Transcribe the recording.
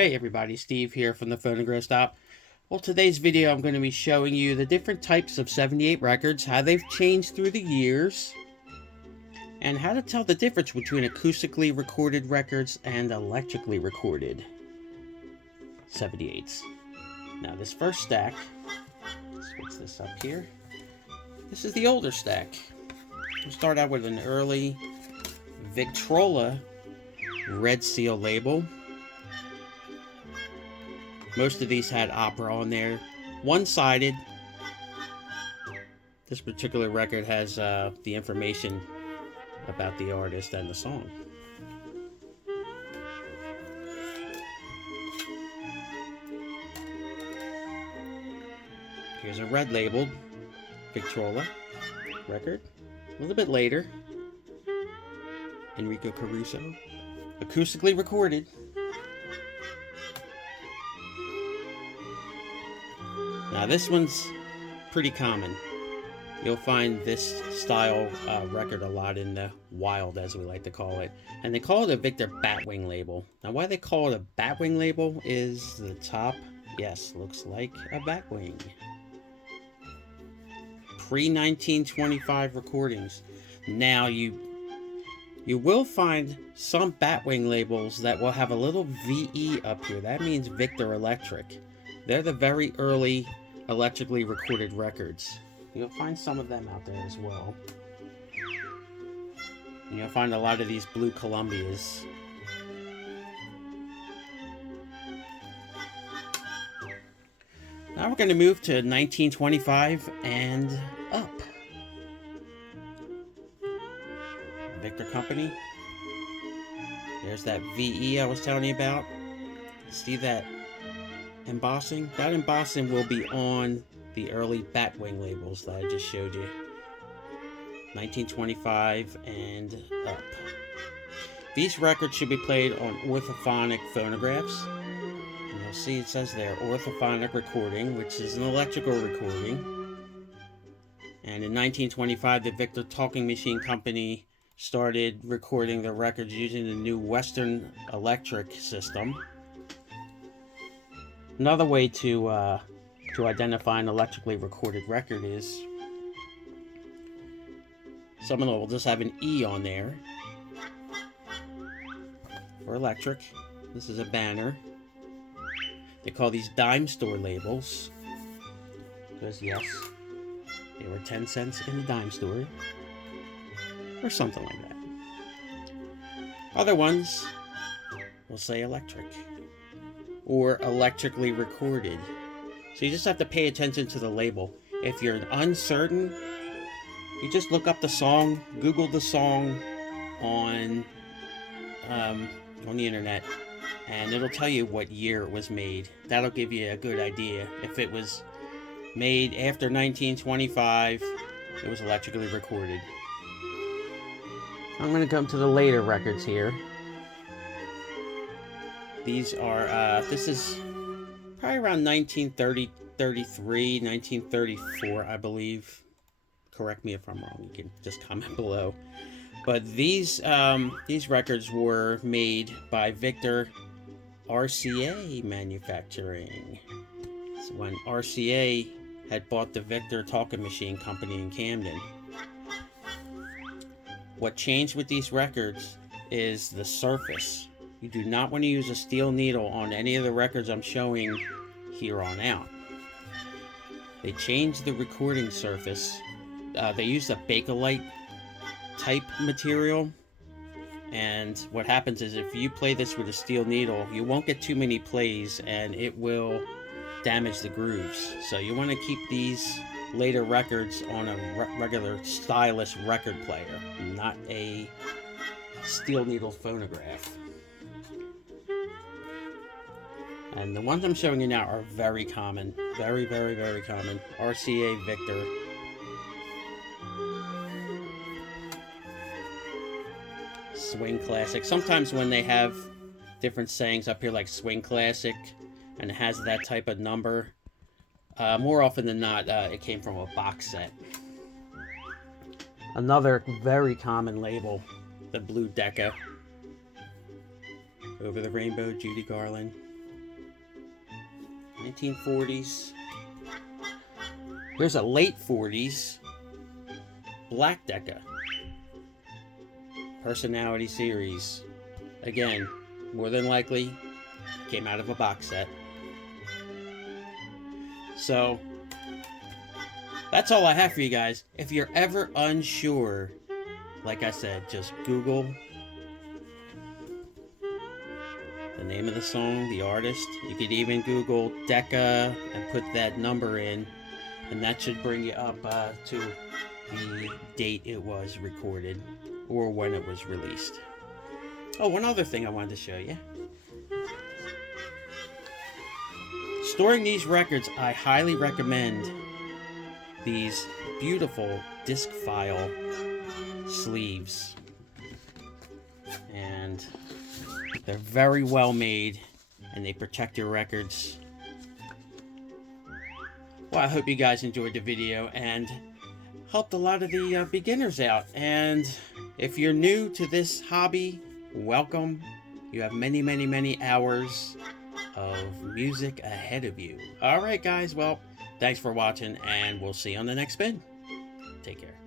Hey everybody, Steve here from the Phonograph Stop. Well, today's video I'm going to be showing you the different types of 78 records, how they've changed through the years, and how to tell the difference between acoustically recorded records and electrically recorded 78s. Now this first stack, switch this up here, this is the older stack. We'll start out with an early Victrola red seal label. Most of these had opera on there. One-sided. This particular record has the information about the artist and the song. Here's a red labeled Victrola record. A little bit later. Enrico Caruso. Acoustically recorded. Now this one's pretty common. You'll find this style record a lot in the wild, as we like to call it. And they call it a Victor Batwing label. Now why they call it a Batwing label is the top, yes, looks like a batwing. Pre-1925 recordings. Now you will find some Batwing labels that will have a little VE up here. That means Victor Electric. They're the very early electrically recorded records. You'll find some of them out there as well. And you'll find a lot of these blue Columbias. Now we're going to move to 1925 and up. Victor Company. There's that VE I was telling you about. See that embossing? That embossing will be on the early Batwing labels that I just showed you. 1925 and up. These records should be played on orthophonic phonographs. And you'll see it says there, orthophonic recording, which is an electrical recording. And in 1925, the Victor Talking Machine Company started recording the records using the new Western electric system. Another way to identify an electrically recorded record is some of them will just have an E on there for electric. This is a banner. They call these dime store labels because yes, they were 10 cents in the dime store or something like that. Other ones will say electric or electrically recorded. So you just have to pay attention to the label. If you're uncertain, you just look up the song, Google the song on the internet, and it'll tell you what year it was made. That'll give you a good idea. If it was made after 1925, it was electrically recorded. I'm going to come to the later records here. These are, this is probably around 1930, 33, 1934, I believe. Correct me if I'm wrong, you can just comment below. But these records were made by Victor RCA Manufacturing. So when RCA had bought the Victor Talking Machine Company in Camden. What changed with these records is the surface. You do not want to use a steel needle on any of the records I'm showing here on out. They changed the recording surface. They used a Bakelite type material. And what happens is if you play this with a steel needle, you won't get too many plays and it will damage the grooves. So you want to keep these later records on a regular stylus record player, not a steel needle phonograph. And the ones I'm showing you now are very common. Very, very, very common. RCA Victor. Swing Classic. Sometimes when they have different sayings up here like Swing Classic and it has that type of number, more often than not, it came from a box set. Another very common label, the Blue Deco. Over the Rainbow, Judy Garland. 1940s. Here's a late 40s Black Decca Personality Series. Again, more than likely came out of a box set. So that's all I have for you guys. If you're ever unsure, like I said, just Google the name of the song, the artist. You could even Google Decca and put that number in, and that should bring you up to the date it was recorded or when it was released. Oh, one other thing I wanted to show you. Storing these records, I highly recommend these beautiful disc file sleeves. And they're very well made, and they protect your records. Well, I hope you guys enjoyed the video and helped a lot of the beginners out. And if you're new to this hobby, welcome. You have many, many, many hours of music ahead of you. Alright guys, well, thanks for watching, and we'll see you on the next spin. Take care.